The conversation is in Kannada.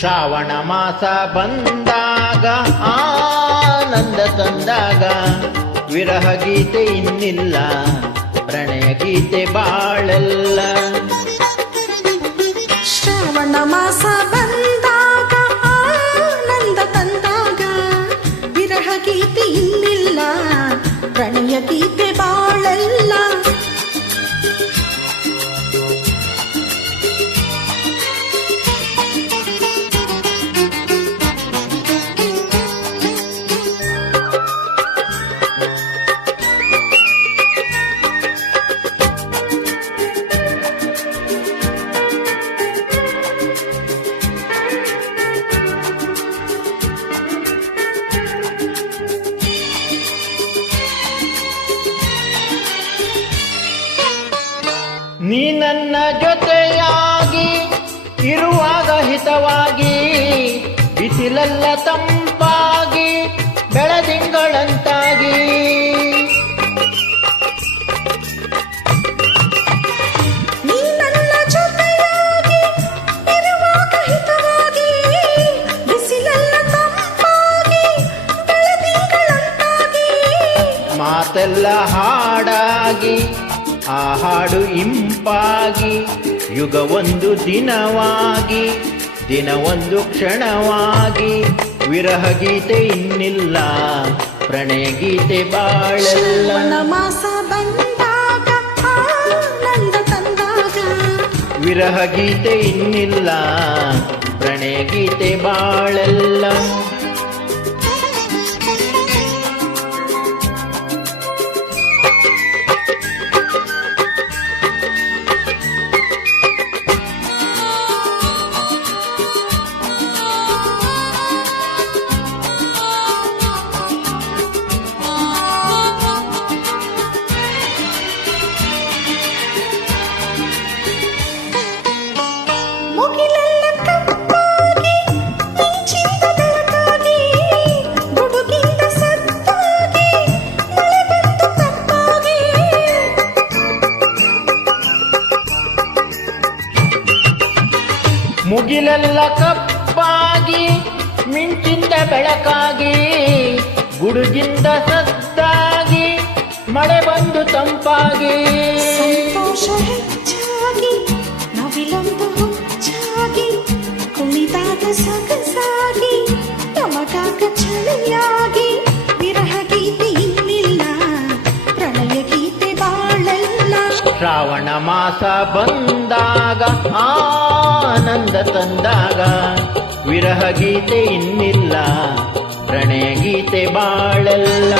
ಶ್ರಾವಣ ಮಾಸ ಬಂದಾಗ ಆನಂದ ತಂದಾಗ ವಿರಹ ಗೀತೆ ಇನ್ನಿಲ್ಲ, ಪ್ರಣಯ ಗೀತೆ ಬಾಳೆಲ್ಲ. ಶ್ರಾವಣ ಮಾಸ ಬಂದಾಗ ಆನಂದ ತಂದಾಗ ವಿರಹ ಗೀತೆ ಇನ್ನಿಲ್ಲ, ಪ್ರಣಯ ಗೀತೆ ಬಾಳೆಲ್ಲ. ನೀ ನನ್ನ ಜೊತೆಯಾಗಿ ಇರುವಾಗ ಹಿತವಾಗಿ ಬಿಸಿಲಲ್ಲ ತಂಪಾಗಿ ಬೆಳದಿಂಗಳಂತಾಗಿ. ಮಾತೆಲ್ಲ ಹಾಡಾಗಿ ಆ ಹಾಡು ಇಂಪಾಗಿ ಯುಗ ಒಂದು ದಿನವಾಗಿ ದಿನ ಒಂದು ಕ್ಷಣವಾಗಿ ವಿರಹ ಗೀತೆ ಇನ್ನಿಲ್ಲ ಪ್ರಣಯ ಗೀತೆ ಬಾಳೆಲ್ಲ. ನಮಾಸ ಮಾಸ ಬಂದಾಗ ಆನಂದ ತಂದಾಗ. ವಿರಹ ಗೀತೆ ಇನ್ನಿಲ್ಲ ಪ್ರಣಯ ಗೀತೆ ಬಾಳೆಲ್ಲ. ಮುಗಿಲೆಲ್ಲ ಕಪ್ಪಾಗಿ ಮಿಂಚಿಂದ ಬೆಳಕಾಗಿ ಗುಡುಗಿಂದ ಸದ್ದಾಗಿ ಮಳೆ ಬಂದು ತಂಪಾಗಿ. ಮಾಸ ಬಂದಾಗ ಆನಂದ ತಂದಾಗ. ವಿರಹ ಗೀತೆ ಇನ್ನಿಲ್ಲ ಪ್ರಣಯ ಗೀತೆ ಬಾಳೆಲ್ಲ.